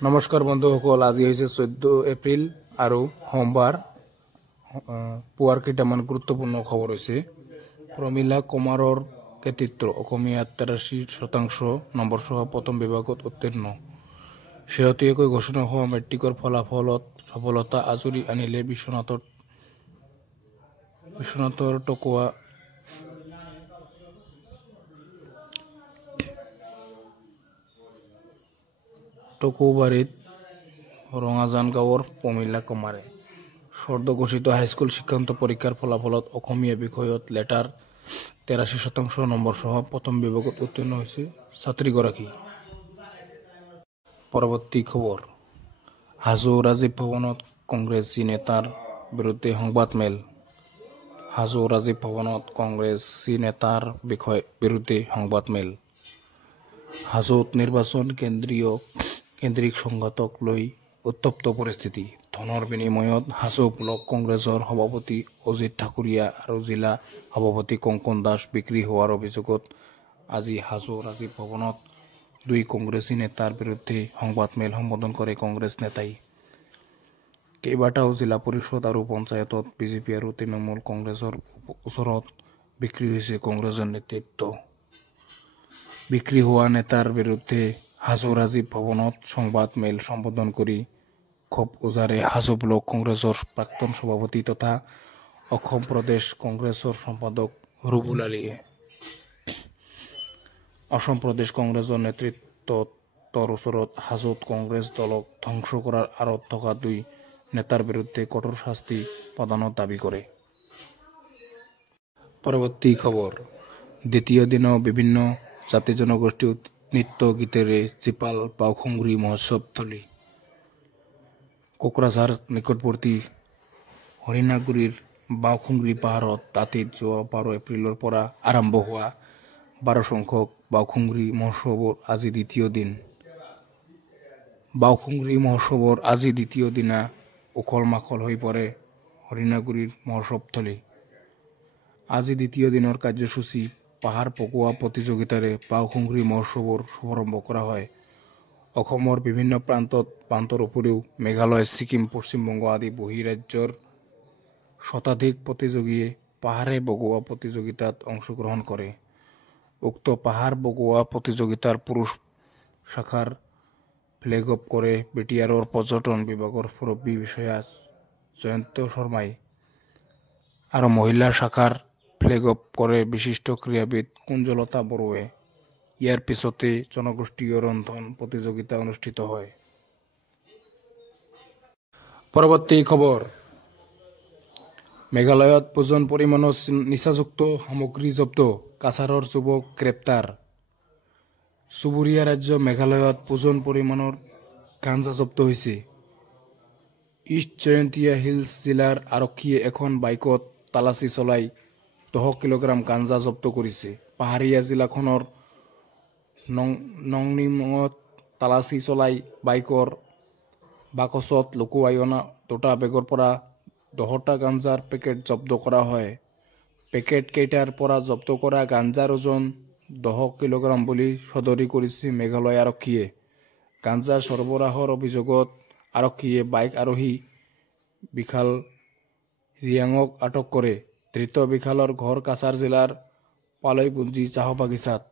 নমস্কাৰ বন্ধুসকল, আজি হৈছে 14 এপ্ৰিল আৰু সোমবাৰ। পুৱাৰ কেইটামান গুৰুত্বপূৰ্ণ খবৰ হৈছে। প্ৰমীলা কুমাৰৰ কৃতিত্ব, অসমীয়া 83% নম্বৰ সহ প্ৰথম বিভাগত উত্তীৰ্ণ। শেহতীয়াকৈ ঘোষণা হোৱা মেট্ৰিকৰ ফলাফলত সফলতা আজুৰি আনিলে বিশ্বনাথৰ টকুবাৰীত ৰঙাজান গাঁৱৰ প্ৰমীলা কুমাৰে। সদ্য ঘোষিত হাইস্কুল শিক্ষান্ত পৰীক্ষাৰ ফলাফলত অসমীয়া বিষয়ত লেটাৰ 83% নম্বৰ সহ প্ৰথম বিভাগত উত্তীৰ্ণ হৈছে ছাত্ৰীগৰাকী। পৰৱৰ্তী খবৰ। হাজো ৰাজীৱ ভৱনত কংগ্ৰেছী নেতাৰ বিৰুদ্ধে সংবাদমেল। হাজো ৰাজীৱ ভৱনত কংগ্ৰেছী নেতাৰ বিৰুদ্ধে সংবাদমেল। হাজোত নিৰ্বাচন কেন্দ্ৰিক সংঘাতক লৈ উত্তপ্ত পৰিস্থিতি। ধনৰ বিনিময়ত হাজো ব্লক কংগ্ৰেছৰ সভাপতি অজিত ঠাকুৰীয়া আৰু জিলা সভাপতি কংকন দাস বিক্ৰী হোৱাৰ অভিযোগত আজি হাজো ৰাজীৱ ভৱনত দুই কংগ্ৰেছী নেতাৰ বিৰুদ্ধে সংবাদমেল সম্বোধন কৰে কংগ্ৰেছ নেতাই। কেইবাটাও জিলা পৰিষদ আৰু পঞ্চায়তত বিজেপি আৰু তৃণমূল কংগ্ৰেছৰ ওচৰত বিক্ৰী হৈছে কংগ্ৰেছৰ নেতৃত্ব। বিক্ৰী হোৱা নেতাৰ বিৰুদ্ধে হাজো ৰাজীৱ ভৱনত সংবাদমেল সম্বোধন কৰি ক্ষোভ উজাৰে হাজো ব্লক কংগ্ৰেছৰ প্ৰাক্তন সভাপতি তথা অসম প্ৰদেশ কংগ্ৰেছৰ সম্পাদক ৰুবুল আলীয়ে। অসম প্ৰদেশ কংগ্ৰেছৰ নেতৃত্বৰ ওচৰত হাজোত কংগ্ৰেছ দলক ধ্বংস কৰাৰ আঁৰত থকা দুই নেতাৰ বিৰুদ্ধে কঠোৰ শাস্তি প্ৰদানৰ দাবী কৰে। পৰৱৰ্তী খবৰ। দ্বিতীয় দিনাও বিভিন্ন জাতি জনগোষ্ঠীৰ নৃত্য গীতেৰে জীপাল বাওখুংগ্ৰী মহোৎসৱস্থলী। কোকৰাঝাৰ নিকটৱৰ্তী হৰিণাগুৰিৰ বাওখুংগ্ৰী পাহাৰত দাঁতিত যোৱা 12 এপ্ৰিলৰ পৰা আৰম্ভ হোৱা 12 সংখ্যক বাওখুংগ্ৰী মহোৎসৱৰ আজি দ্বিতীয় দিন। বাওখুংগ্ৰী মহোৎসৱৰ আজি দ্বিতীয় দিনা উখল মাখল হৈ পৰে হৰিণাগুৰিৰ মহোৎসৱস্থলী। আজি দ্বিতীয় দিনৰ কাৰ্যসূচী পাহাৰ বগোৱা প্ৰতিযোগিতাৰে বাওখুংগ্ৰী মহোৎসৱৰ শুভাৰম্ভ কৰা হয়। অসমৰ বিভিন্ন প্ৰান্তৰ উপৰিও মেঘালয়, ছিকিম, পশ্চিমবংগ আদি বহিঃৰাজ্যৰ শতাধিক প্ৰতিযোগীয়ে পাহাৰে বগোৱা প্ৰতিযোগিতাত অংশগ্ৰহণ কৰে। উক্ত পাহাৰ বগোৱা প্ৰতিযোগিতাৰ পুৰুষ শাখাৰ ফ্লেগ অফ কৰে বিটিআৰৰ পৰ্যটন বিভাগৰ মুৰব্বী বিষয়া জয়ন্ত শৰ্মাই আৰু মহিলা শাখাৰ ফ্লেগ অফ কৰে বিশিষ্ট ক্ৰীড়াবিদ কুঞ্জলতা বড়োৱে। ইয়াৰ পিছতে জনগোষ্ঠীয় ৰন্ধন প্ৰতিযোগিতা অনুষ্ঠিত হয়। পৰৱৰ্তী খবৰ। মেঘালয়ত প্ৰয়োজন পৰিমাণৰ নিচাযুক্ত সামগ্ৰী জব্দ, কাছাৰৰ যুৱক গ্ৰেপ্তাৰ। চুবুৰীয়া ৰাজ্য মেঘালয়ত প্ৰয়োজন পৰিমাণৰ গাঞ্জা জব্দ হৈছে। ইষ্ট জয়ন্তীয়া হিলছ জিলাৰ আৰক্ষীয়ে এখন বাইকত তালাচী চলাই 10 কিলোগ্ৰাম গাঞ্জা জব্দ কৰিছে। পাহাৰীয়া জিলাখনৰ নংনিমত তালাচী চলাই বাইকৰ বাকচত লুকুৱাই অনা 2টা বেগৰ পৰা 10টা গাঞ্জাৰ পেকেট জব্দ কৰা হয়। পেকেট কেইটাৰ পৰা জব্দ কৰা গাঞ্জাৰ ওজন 10 কিলোগ্ৰাম বুলি সদৰি কৰিছে মেঘালয় আৰক্ষীয়ে। গাঞ্জা সৰবৰাহৰ অভিযোগত আৰক্ষীয়ে বাইক আৰোহী বিশাল ৰিয়াঙক আটক কৰে। ধৃত বিশালৰ ঘৰ কাছাৰ জিলাৰ পালৈপুঞ্জি চাহ বাগিচাত।